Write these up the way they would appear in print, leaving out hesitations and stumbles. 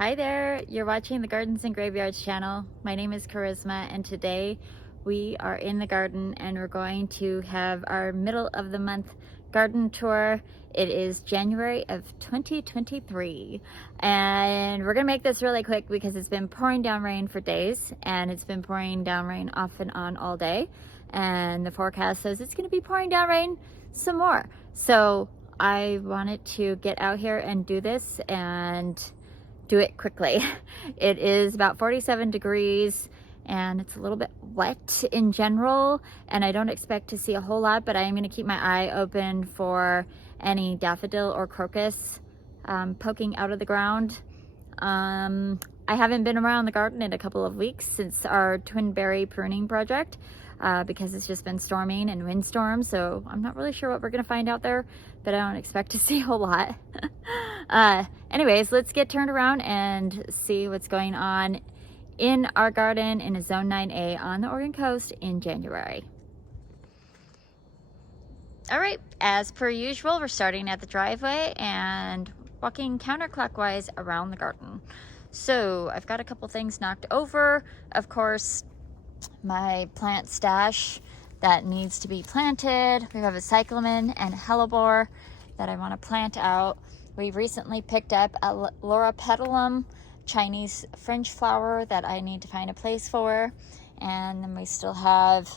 Hi there, you're watching the Gardens and Graveyards channel. My name is Charisma and today we are in the garden and we're going to have our middle of the month garden tour. It is January of 2023 and we're gonna make this really quick because it's been pouring down rain for days and it's been pouring down rain off and on all day, and the forecast says it's gonna be pouring down rain some more. So I wanted to get out here and do this and do it quickly. It is about 47 degrees and it's a little bit wet in general, and I don't expect to see a whole lot, but I am going to keep my eye open for any daffodil or crocus poking out of the ground. I haven't been around the garden in a couple of weeks since our twin berry pruning project because it's just been storming and windstorms, so I'm not really sure what we're going to find out there, but I don't expect to see a whole lot. Anyways, let's get turned around and see what's going on in our garden in a Zone 9A on the Oregon coast in January. All right, as per usual, we're starting at the driveway and walking counterclockwise around the garden. So I've got a couple things knocked over. Of course, my plant stash that needs to be planted. We have a cyclamen and hellebore that I want to plant out. We recently picked up a loropetalum Chinese French flower that I need to find a place for. And then we still have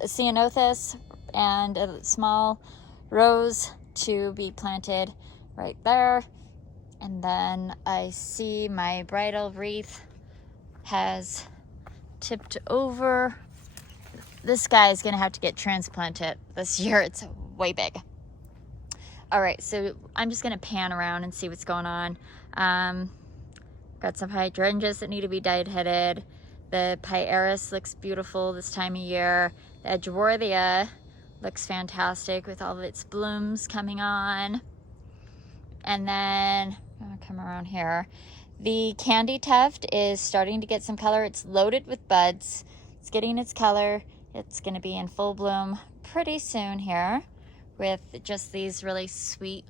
a ceanothus and a small rose to be planted right there. And then I see my bridal wreath has tipped over. This guy is gonna have to get transplanted this year. It's way big. All right, so I'm just gonna pan around and see what's going on. Got some hydrangeas that need to be dyed-headed. The Pieris looks beautiful this time of year. The Edgeworthia looks fantastic with all of its blooms coming on. And then, I'm gonna come around here. The candy tuft is starting to get some color. It's loaded with buds. It's getting its color. It's gonna be in full bloom pretty soon here with just these really sweet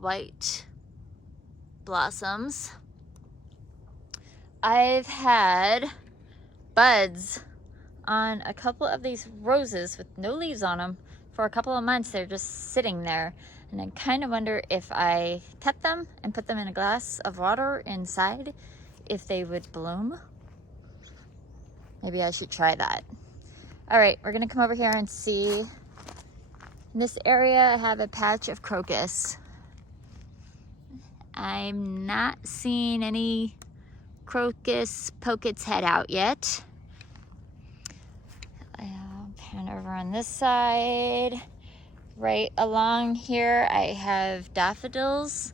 white blossoms. I've had buds on a couple of these roses with no leaves on them for a couple of months. They're just sitting there. And I kind of wonder if I cut them and put them in a glass of water inside, if they would bloom. Maybe I should try that. All right, we're gonna come over here and see. In this area, I have a patch of crocus. I'm not seeing any crocus poke its head out yet. I'll pan over on this side. Right along here, I have daffodils.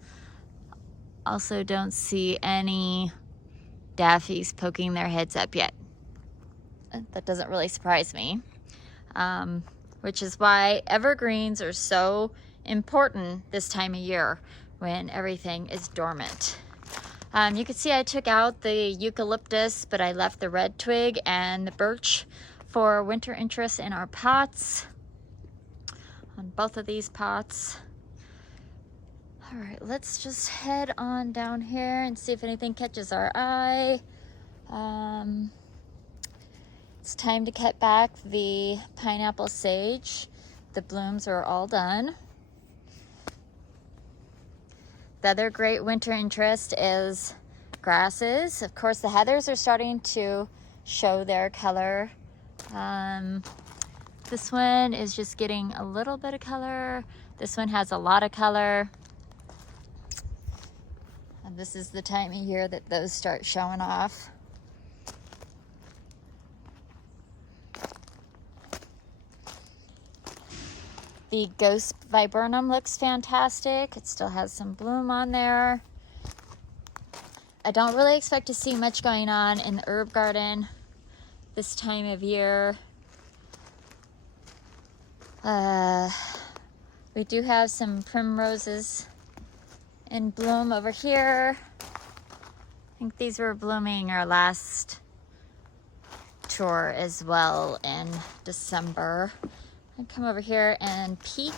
Also don't see any daffies poking their heads up yet. That doesn't really surprise me, which is why evergreens are so important this time of year when everything is dormant. You can see I took out the eucalyptus, but I left the red twig and the birch for winter interest in our pots. On both of these pots. All right, let's just head on down here and see if anything catches our eye. It's time to cut back the pineapple sage. The blooms are all done. The other great winter interest is grasses. Of course, the heathers are starting to show their color. This one is just getting a little bit of color. This one has a lot of color. And this is the time of year that those start showing off. The ghost viburnum looks fantastic. It still has some bloom on there. I don't really expect to see much going on in the herb garden this time of year. We do have some primroses in bloom over here. I think these were blooming our last tour as well in December. I come over here and peek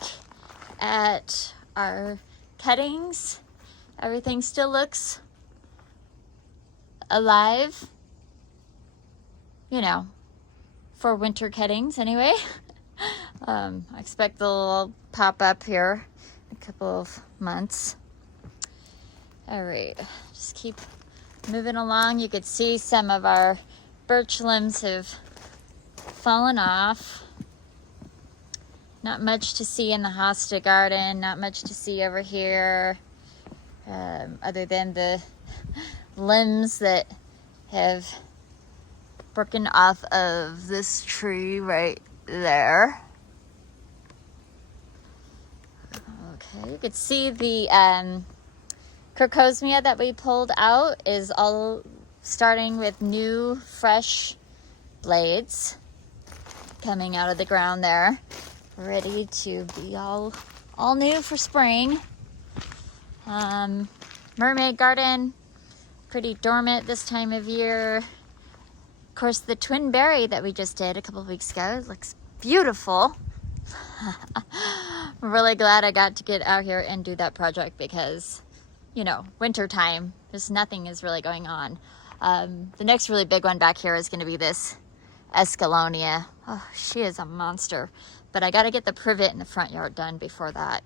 at our cuttings. Everything still looks alive, you know, for winter cuttings anyway. I expect they'll pop up here in a couple of months. All right, just keep moving along. You could see some of our birch limbs have fallen off. Not much to see in the hosta garden, not much to see over here, other than the limbs that have broken off of this tree right there. Okay, you could see the Crocosmia that we pulled out is all starting with new, fresh blades coming out of the ground there, ready to be all new for spring. Mermaid garden, pretty dormant this time of year. Of course, the twin berry that we just did a couple of weeks ago looks beautiful. I'm really glad I got to get out here and do that project because, you know, winter time, there's nothing is really going on. The next really big one back here is going to be this Escallonia. Oh, she is a monster. But I got to get the privet in the front yard done before that.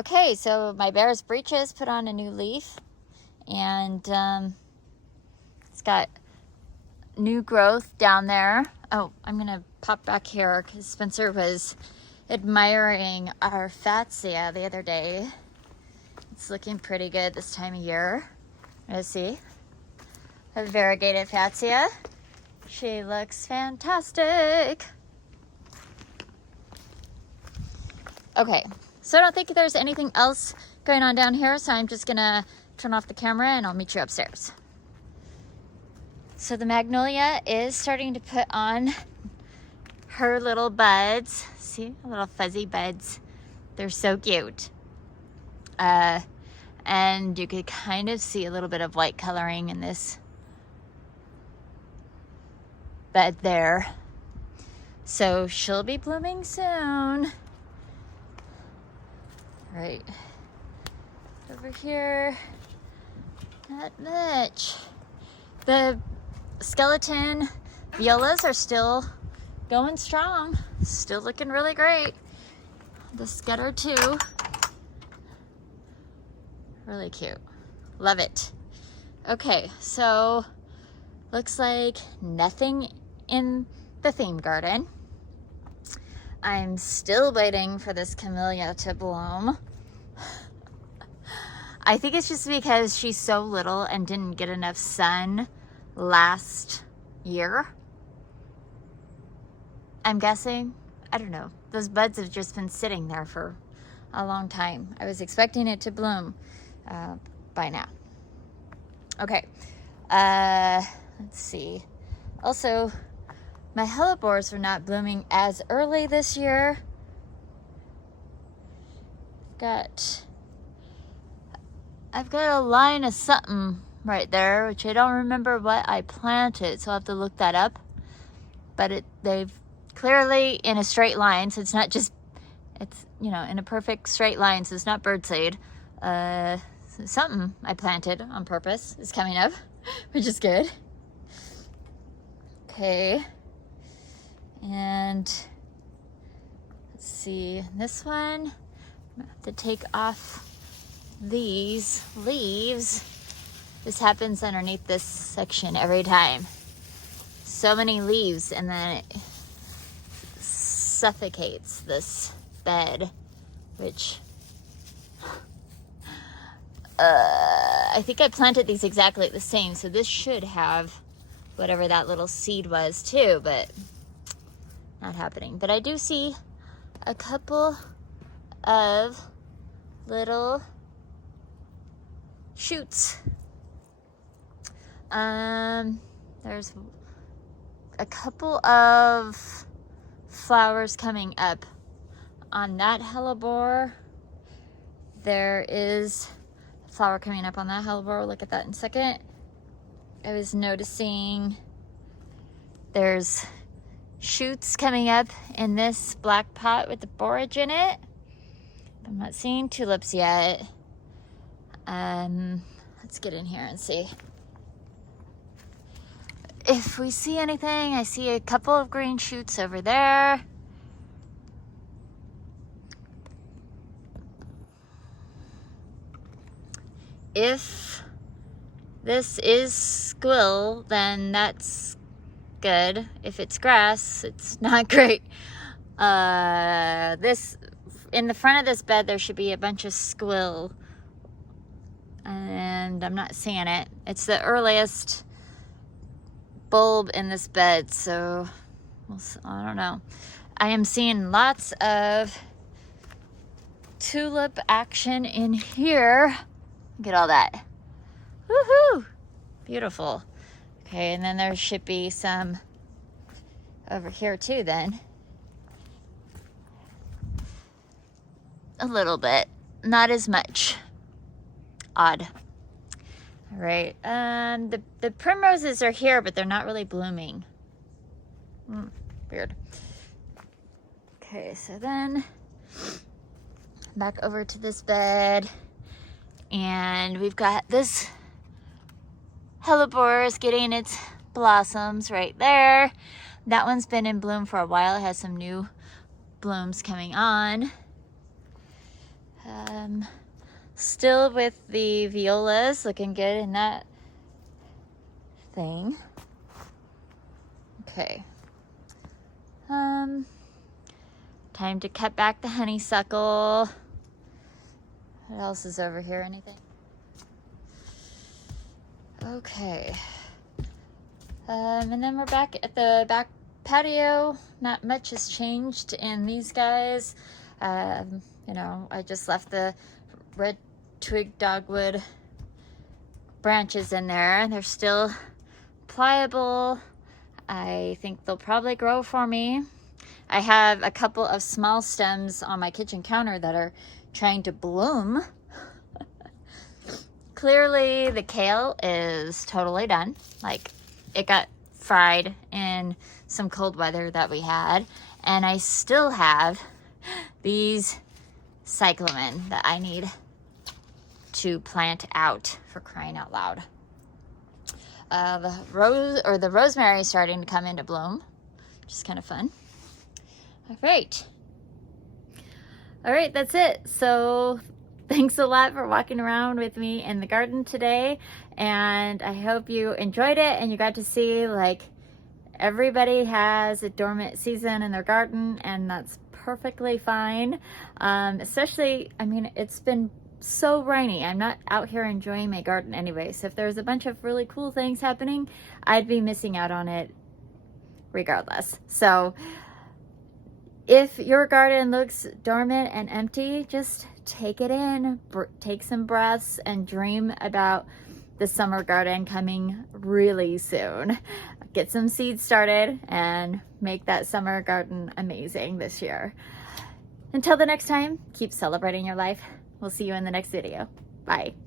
Okay, so my Bear's Breeches put on a new leaf. And it's got new growth down there. Oh, I'm going to pop back here because Spencer was admiring our Fatsia the other day. It's looking pretty good this time of year. Let's see. A variegated Fatsia. She looks fantastic. Okay, so I don't think there's anything else going on down here, so I'm just gonna turn off the camera and I'll meet you upstairs. So the magnolia is starting to put on her little buds. See, little fuzzy buds. They're so cute. And you could kind of see a little bit of white coloring in this bed there. So she'll be blooming soon. Right. Over here, not much. The skeleton violas are still going strong. Still looking really great. The Scudder too. Really cute. Love it. Okay, so looks like nothing in the theme garden. I'm still waiting for this camellia to bloom. I think it's just because she's so little and didn't get enough sun last year. I'm guessing. I don't know. Those buds have just been sitting there for a long time. I was expecting it to bloom by now. Okay. Let's see. Also, my hellebores are not blooming as early this year. I've got a line of something right there, which I don't remember what I planted, so I'll have to look that up. But they've clearly in a straight line, so it's not just, it's, you know, in a perfect straight line, so it's not birdseed. So something I planted on purpose is coming up, which is good. Okay. And let's see, this one, I have to take off these leaves. This happens underneath this section every time. So many leaves, and then it suffocates this bed, which I think I planted these exactly the same, so this should have whatever that little seed was too, but not happening. But I do see a couple of little shoots. There's a couple of flowers coming up on that hellebore. There is a flower coming up on that hellebore. We'll look at that in a second. I was noticing there's shoots coming up in this black pot with the borage in it. I'm not seeing tulips yet. Let's get in here and see if we see anything. I see a couple of green shoots over there. If this is squill, then that's good. If it's grass, it's not great. This, in the front of this bed, there should be a bunch of squill, and I'm not seeing it. It's the earliest bulb in this bed, so I don't know. I am seeing lots of tulip action in here. Look at all that. Woohoo! Beautiful. Okay, and then there should be some over here too then. A little bit, not as much. Odd. All right, the primroses are here, but they're not really blooming. Weird. Okay, so then back over to this bed, and we've got this hellebore getting its blossoms right there. That one's been in bloom for a while. It has some new blooms coming on. Still with the violas, looking good in that thing. Okay. Time to cut back the honeysuckle. What else is over here? Anything? Okay. And then we're back at the back patio. Not much has changed in these guys. You know, I just left the red twig dogwood branches in there. They're still pliable. I think they'll probably grow for me. I have a couple of small stems on my kitchen counter that are trying to bloom. Clearly the kale is totally done. Like, it got fried in some cold weather that we had. And I still have these cyclamen that I need to plant out, for crying out loud. The rosemary is starting to come into bloom, which is kind of fun. All right, that's it. So thanks a lot for walking around with me in the garden today, and I hope you enjoyed it and you got to see, like, everybody has a dormant season in their garden, and that's perfectly fine. Especially, I mean, it's been so rainy. I'm not out here enjoying my garden anyway, so if there's a bunch of really cool things happening, I'd be missing out on it regardless. So if your garden looks dormant and empty, just take it in, take some breaths, and dream about the summer garden coming really soon. Get some seeds started and make that summer garden amazing this year. Until the next time, keep celebrating your life. We'll see you in the next video. Bye.